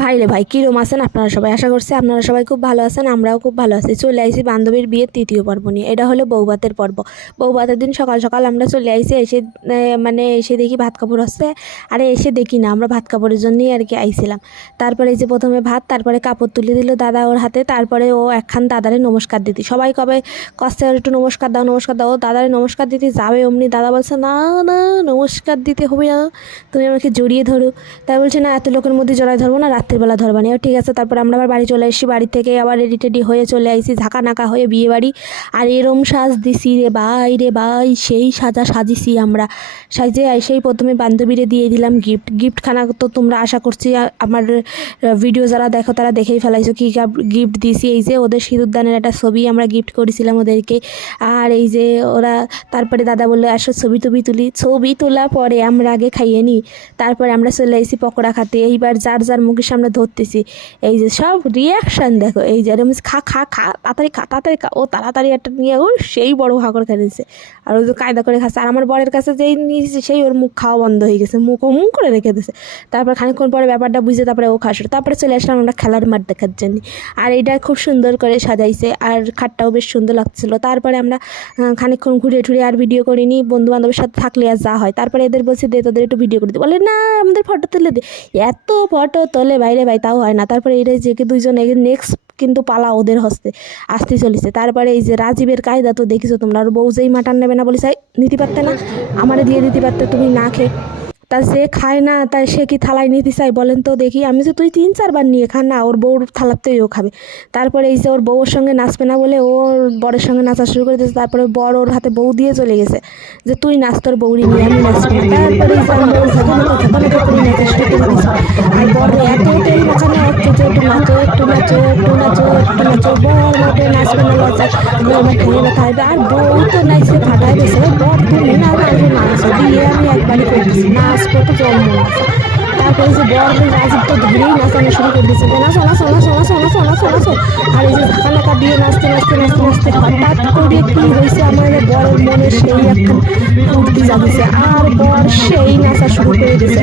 ভাই রে ভাই, কীরকম আছেন আপনারা সবাই? আশা করছি আপনারা সবাই খুব ভালো আছেন, আমরাও খুব ভালো আছি। চলে আইছি বান্ধবীর বিয়ের তৃতীয় পর্ব নিয়ে। এটা হলো বৌভাতের পর্ব। বৌভাতের দিন সকাল সকাল আমরা চলে আইছি। এসে দেখি ভাত কাপড় হচ্ছে। আরে এসে দেখি না, আমরা ভাত কাপড়ের জন্যই আর কি আইছিলাম। তারপরে এই যে প্রথমে ভাত, তারপরে কাপড় তুলে দিল দাদা ওর হাতে। তারপরে ও একখান দাদারে নমস্কার দিতে, সবাই কবে কষ্টে একটু নমস্কার দাও নমস্কার দাও। ও দাদারে নমস্কার দিতে যাবে, অমনি দাদা বলছে না না নমস্কার দিতে হবে না, তুমি আমাকে জড়িয়ে ধরো। তাই বলছে না, এত লোকের মধ্যে জড়ায় ধরবো না, রাত্রিবেলা ধরবা না। ঠিক আছে। তারপর আমরা আবার বাড়ি চলে এসেছি। বাড়ি থেকে আবার রেডি টেডি হয়ে চলে আইসি, ঝাঁকা নাকা হয়ে বিয়ে বাড়ি। আর এরম সাজ দিছি রে ভাই, সেই সাজা সাজিছি আমরা। সাজে সেই প্রথমে বান্ধবীরে দিয়ে দিলাম গিফটখানা। তো তোমরা আশা করছি আমার ভিডিও যারা দেখো তারা দেখেই ফেলাইছো কী গিফট দিয়েছি। এই যে ওদের সিঁদুরদানের একটা ছবি আমরা গিফট করেছিলাম ওদেরকে। আর এই যে ওরা, তারপরে দাদা বললো আসো ছবি তুলি। ছবি তোলা পরে আমরা আগে খাইয়ে নিই, তারপরে আমরা চলে এসেছি পকোড়া খাতে। এইবার যার যার মুখের সামনে ধরতেছি, এই যে সব রিয়াকশান দেখো। এই যে এরকম খা তাড়াতাড়ি খা। ও তাড়াতাড়ি একটা নিয়ে ওর সেই বড় হাঁকড় খেয়েছে। আর ওই যে কায়দা করে খাচ্ছে। আর আমার বরের কাছে যেই নিয়েছে সেই ওর মুখ খাওয়া বন্ধ হয়ে গেছে, মুখ করে রেখে দিয়েছে। তারপর খানিকক্ষণ পরে ব্যাপারটা বুঝে তারপরে ও খাসো। তারপরে চলে আসলাম আমরা খেলার মাঠ দেখার জন্য। আর এইটা খুব সুন্দর করে সাজাইছে, আর খাটটাও বেশ সুন্দর লাগছিল। তারপরে আমরা খানিকক্ষণ ঘুরে ঠুরে আর ভিডিও করিনি, বন্ধু বান্ধবের সাথে থাকলে আর যা হয়। তারপরে এদের বলছি দে তোদের একটু ভিডিও করে দিই, বলে না আমাদের ফটো তুলে দে। এত ফটো তোলে বাইরে ভাই, তাও হয় না। তারপরে এটা যে দুইজন নেক্সট কিন্তু পালা ওদের হস্তে আসতে চলেছে। তারপরে এই যে রাজীবের কায়দা তো দেখিছো তোমরা, আর বউ যেই মাটন নেবে না বলে চাই নিতে পারতে না, আমারে দিয়ে দিতে পারতে তুমি না খেয়ে। তা যে খায় না তাই সে কি থালায় নিতে চাই বলেন তো দেখি? আমি তো তুই 3-4 বার নিয়ে খা না, ওর বউর থালাতেই ও খাবে। তারপরে এই যে ওর বউর সঙ্গে নাচবে না বলে ওর বরের সঙ্গে নাচা শুরু করে দিয়েছে। তারপরে বর ওর হাতে বউ দিয়ে চলে গেছে যে তুই নাচ, তোর বউরি নিয়ে আমি নাচবো না। তারপরে এই যে আমরা ওর ঝাঁকানো করে নাচা শুরু করে দিয়েছি। আর বরে এত তেল মাখানো হচ্ছে যে একটু নাচো। বর মোটে নাচবে না, লজ্জা আমার ঠেঙে ব্যথা হবে। আর বউ তো নাচছে ফাটাই দিয়েছে, বর তুমি না নাচো দিয়ে আমি একবারই করতেছি নাচ করতে জন্ম আছে। তারপরে যে বর রাজীব তো ধরেই নাচানো শুরু করে দিয়েছে, নাচো। আর এই যে ঝাঁকা নাকা দিয়ে নাচতে হঠাৎ করে কি হয়েছে, আমার বরের মনে সেই একটা ফুর্তি জাগিয়েছে, আর বর সেই নাচা শুরু করে দিয়েছে।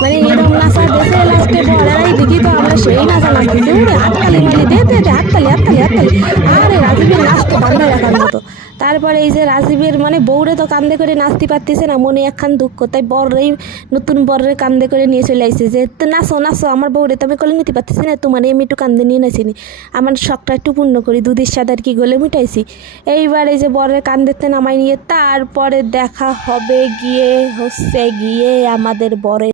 মানে এরকম নাচা দেশে লাস্টে বড়াই দেখি তো আমরা সেই নাচা নাচতেছি, হাততালি মালি দে হাততালি। আরে রাজীবের নাচ তো বান্ধা রাখার মতো। তারপরে এই যে রাজীবের মানে বউরে তো কান্দে করে নাচতে পারতেছে না, মনে একখান দুঃখ। তাই বরেই নতুন বরের কান্দে করে নিয়ে চলে আসছে যে তো নাচো আমার বউরে তো আমি কোলে নিতে পারতেছি না, তোমার আমি একটু কান্দে নিয়ে নাচিনি, আমার শখটা একটু পূর্ণ করি, দুধের সাথে আর কি গলে মিটাইছি। এইবার এই যে বরের কান্দেতে নামাই নিয়ে তারপরে দেখা হবে গিয়ে আমাদের বরের